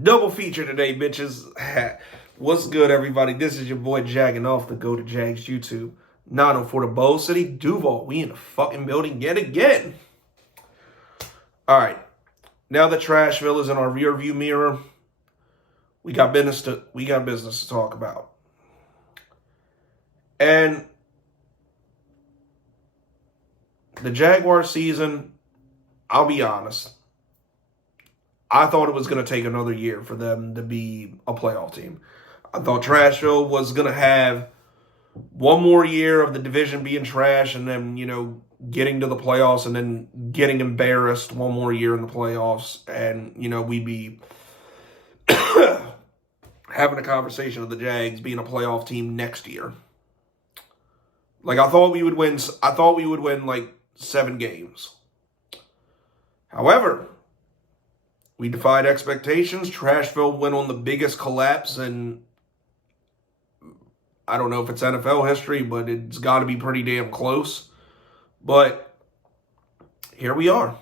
Double feature today, bitches. What's good, everybody? This is your boy Jagging Off the Go to Jags YouTube. 904 the Bowl City, Duval. We in the fucking building yet again. All right. Now that Trashville is in our rearview mirror, we got business to talk about. And the Jaguar season, I'll be honest, I thought it was going to take another year for them to be a playoff team. I thought Trashville was going to have one more year of the division being trash and then, getting to the playoffs and then getting embarrassed one more year in the playoffs. And, we'd be having a conversation of the Jags being a playoff team next year. Like, I thought we would win like 7 games. However, we defied expectations. Trashville went on the biggest collapse in, I don't know if it's NFL history, but it's got to be pretty damn close. But here we are.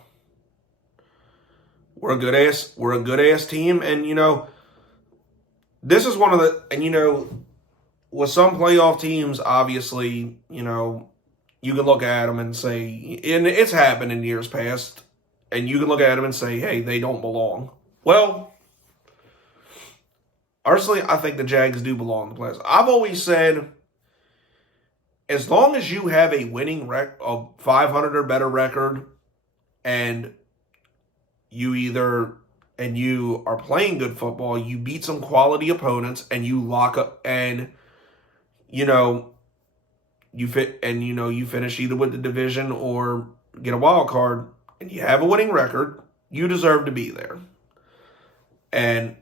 We're a good ass team, and this is one of the, and with some playoff teams, obviously, you can look at them and say, and it's happened in years past, and you can look at them and say, hey, they don't belong. Well, personally, I think the Jags do belong in the playoffs. I've always said, as long as you have a winning a 500 or better record, and you are playing good football, you beat some quality opponents, and you lock up, and you finish either with the division or get a wild card, and you have a winning record, you deserve to be there. And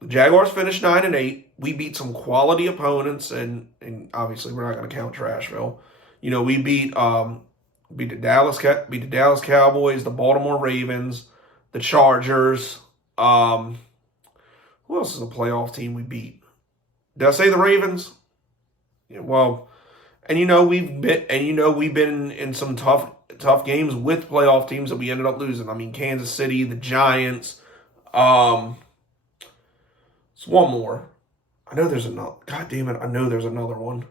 the Jaguars finished 9-8. We beat some quality opponents, and obviously we're not going to count Trashville. We beat the Dallas Cowboys, the Baltimore Ravens, the Chargers. Who else is a playoff team we beat? Did I say the Ravens? Yeah, well, and we've been in some tough games with playoff teams that we ended up losing. I mean, Kansas City, the Giants. It's one more. I know there's another. God damn it! I know there's another one.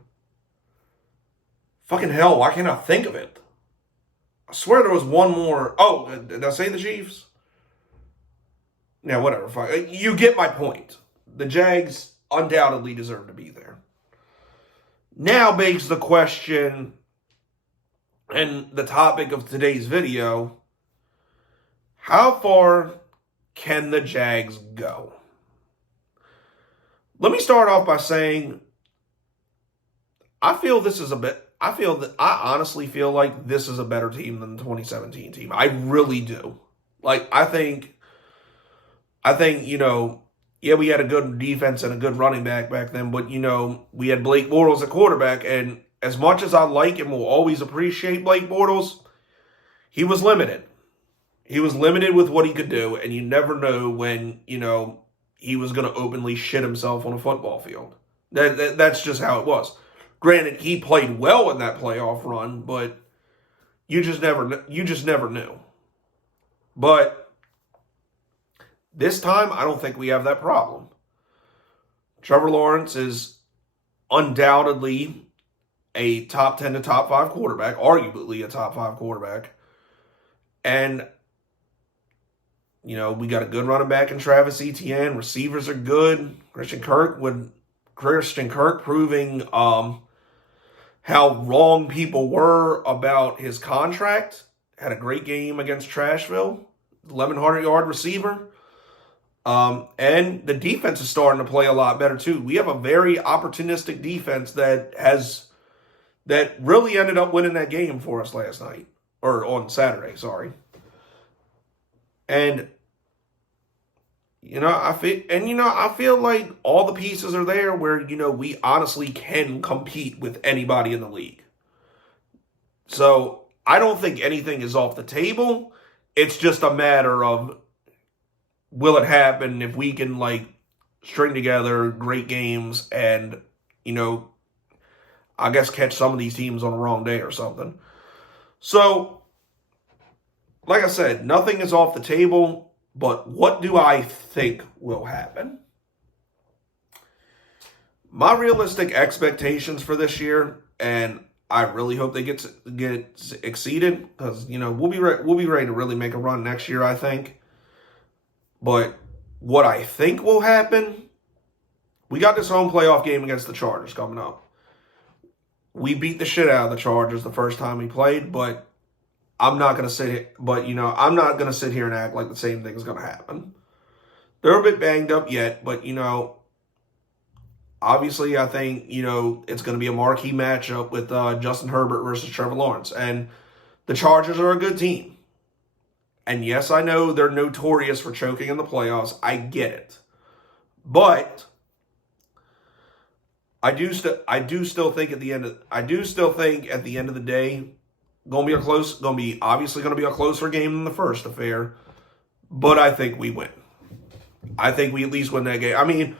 Fucking hell! Why can't I think of it? I swear there was one more. Oh, did I say the Chiefs? Yeah, whatever. Fine. You get my point. The Jags undoubtedly deserve to be there. Now begs the question, and the topic of today's video: how far can the Jags go? Let me start off by saying I honestly feel like this is a better team than the 2017 team. I really do. Like, I think, yeah, we had a good defense and a good running back then, but, we had Blake Bortles at quarterback, and as much as I like and will always appreciate Blake Bortles, he was limited. He was limited with what he could do, and you never know when, he was going to openly shit himself on a football field. That's just how it was. Granted, he played well in that playoff run, but you just never knew. But this time, I don't think we have that problem. Trevor Lawrence is undoubtedly a top 10 to top 5 quarterback, arguably a top 5 quarterback. And we got a good running back in Travis Etienne. Receivers are good. Christian Kirk proving how wrong people were about his contract. Had a great game against Trashville. 1,100-yard receiver. And the defense is starting to play a lot better too. We have a very opportunistic defense that really ended up winning that game for us last night. Or on Saturday, sorry. And I feel like all the pieces are there where we honestly can compete with anybody in the league. So I don't think anything is off the table. It's just a matter of, will it happen if we can string together great games and I guess catch some of these teams on the wrong day or something. So like I said, nothing is off the table. But what do I think will happen? My realistic expectations for this year, and I really hope they get exceeded, because we'll be ready to really make a run next year, I think. But what I think will happen, we got this home playoff game against the Chargers coming up. We beat the shit out of the Chargers the first time we played, but I'm not gonna sit here and act like the same thing is gonna happen. They're a bit banged up yet, but obviously I think it's gonna be a marquee matchup with Justin Herbert versus Trevor Lawrence, and the Chargers are a good team. And yes, I know they're notorious for choking in the playoffs. I get it, but I do still think at the end of the day, obviously gonna be a closer game than the first affair. But I think we win. I think we at least win that game. I mean,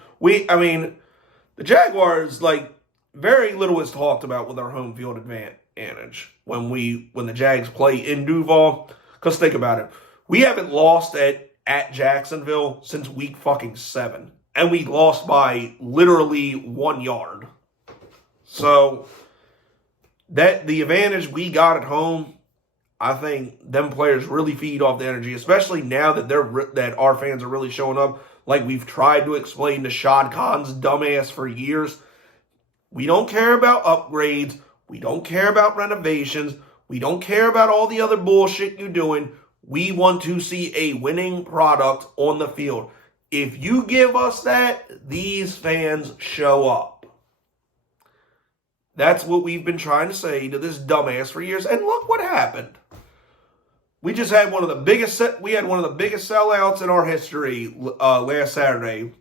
the Jaguars, very little is talked about with our home field advantage when the Jags play in Duval. Because think about it, we haven't lost at Jacksonville since week fucking 7. And we lost by literally 1 yard. So, that the advantage we got at home, I think them players really feed off the energy, especially now that our fans are really showing up. Like we've tried to explain to Shad Khan's dumbass for years. We don't care about upgrades. We don't care about renovations. We don't care about all the other bullshit you're doing. We want to see a winning product on the field. If you give us that, these fans show up. That's what we've been trying to say to this dumbass for years. And look what happened. We just had one of the biggest sellouts in our history last Saturday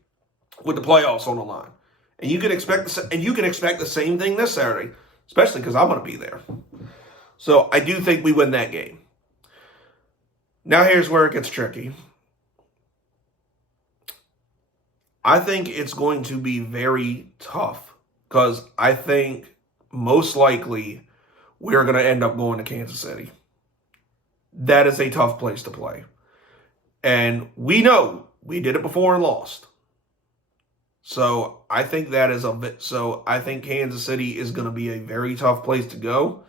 with the playoffs on the line. And you can expect the same thing this Saturday, especially because I'm going to be there. So I do think we win that game. Now here's where it gets tricky. I think it's going to be very tough because I think most likely we're going to end up going to Kansas City. That is a tough place to play. And we know we did it before and lost. So I think I think Kansas City is going to be a very tough place to go.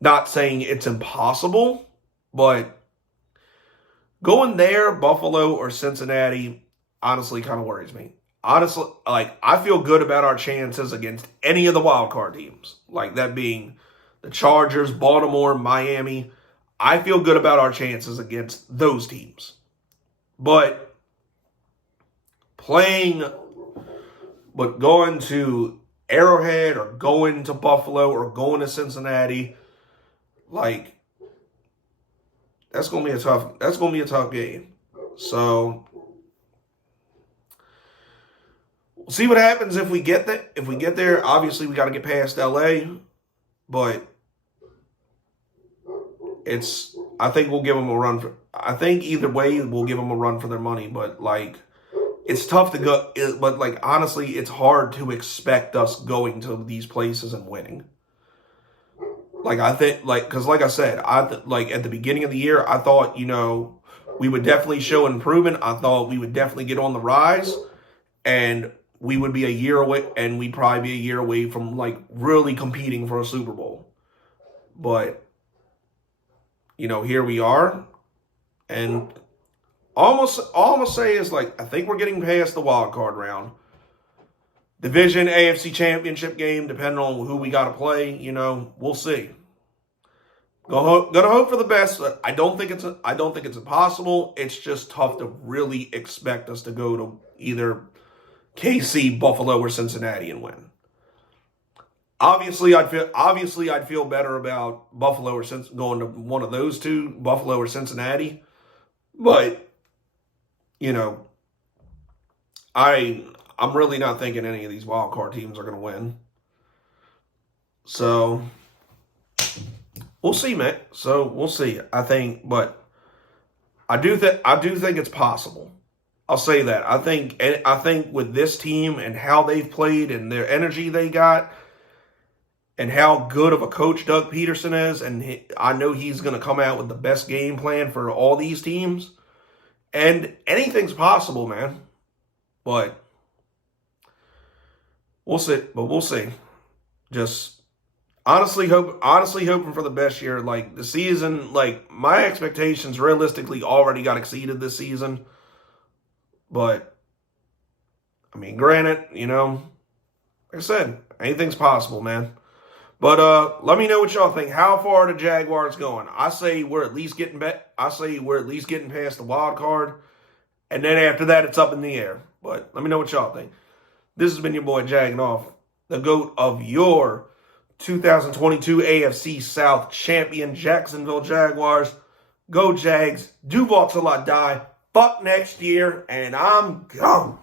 Not saying it's impossible, but going there, Buffalo or Cincinnati, honestly kind of worries me. Honestly, I feel good about our chances against any of the wild card teams. Like that being the Chargers, Baltimore, Miami. I feel good about our chances against those teams. But going to Arrowhead or going to Buffalo or going to Cincinnati, that's gonna be a tough game. So we'll see what happens if we get there. If we get there, obviously we got to get past LA, but I think we'll give them a run I think either way we'll give them a run for their money. But it's tough to go. But honestly, it's hard to expect us going to these places and winning. I think because I said, at the beginning of the year, I thought we would definitely show improvement. I thought we would definitely get on the rise, and we would be a year away, and we'd probably be a year away from really competing for a Super Bowl. But here we are, and all I'm gonna say is I think we're getting past the wild card round. Division, AFC Championship game, depending on who we got to play, we'll see. Gonna hope for the best. I don't think it's impossible. It's just tough to really expect us to go to either KC, Buffalo, or Cincinnati and win. Obviously, I'd feel better about Buffalo or going to one of those two, Buffalo or Cincinnati. But I'm really not thinking any of these wild card teams are going to win. So we'll see, man. So we'll see. I think, but I do think it's possible. I'll say that. I think with this team and how they've played and their energy they got, and how good of a coach Doug Peterson is, and I know he's going to come out with the best game plan for all these teams. And anything's possible, man. But we'll see. But we'll see. Just honestly hoping for the best year. Like the season, like my expectations realistically already got exceeded this season. But I mean, granted, like I said, anything's possible, man. But let me know what y'all think. How far are the Jaguars going? I say we're at least getting past the wild card, and then after that, it's up in the air. But let me know what y'all think. This has been your boy Jagging Off, the GOAT of your 2022 AFC South champion Jacksonville Jaguars. Go Jags. Duval till I die. Fuck next year, and I'm gone.